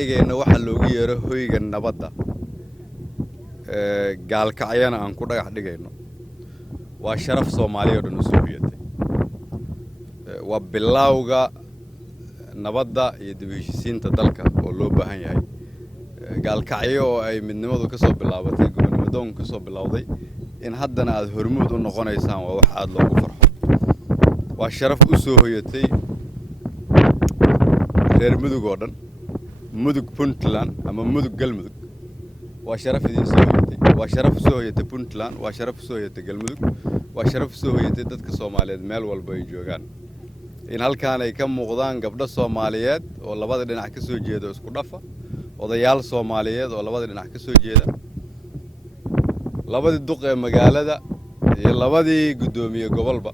dhigayno waxa loogu yeero hoyga nabadda gaalkacyana aan ku dhagax dhigayno waa sharaf Soomaaliyeed oo soo hiyatay waa bilowga nabadda iyo dib u heshiisiinta dalka oo loo baahan yahay gaalkacyo oo ay midnimadu ka soo bilaabatay gobonnimadoon ka soo bilowday in haddana aad hormuud u noqonaysaan waa wax aad loogu farxo waa sharaf u soo hiyatay reer mudug oo dhan mudug Puntland ama mudug galmudug waa sharaf idin soo hiyatay waa sharaf soo hiyatay Puntland waa sharaf soo hiyatay galmudug waa sharaf soo hiyatay dadka Soomaaliyeed meel walba ay joogaan in halkaan ay ka muuqdaan gabdho Soomaaliyeed oo labada dhinac ka soo jeedo isku dhafa odayaal Soomaaliyeed oo labada dhinac ka soo jeeda labadii duq ee magaalada iyo labadii gudoomiye gobolba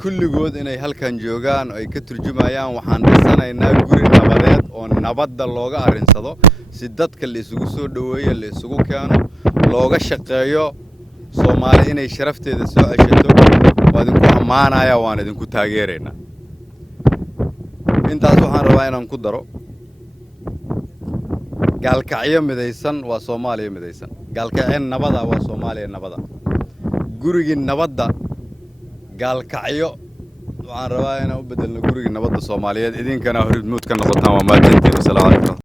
kulligood inay halkaan joogaan oo ay ka turjumayaan waxaan dhisanaynaa guri nabadeed oo nabadda looga arinsado si dadka la isugu soo dhaweeyo la isugu keeno looga shaqeeyo Soomaali inay sharafteeda soo ceshato waa idinku amaanaya waan idinku taageereynaa intaas waxaan rabaa inaan ku daro gaalkacyo midaysan waa Soomaaliya midaysan gaalkacyo nabada waa Soomaaliya nabada gurigii nabadda gaalkacyo waxaan rabaa inaan u bedelno gurigii nabadda Soomaaliyeed idinkana hormuud ka noqotaan waa maalintii wasalaam alaykum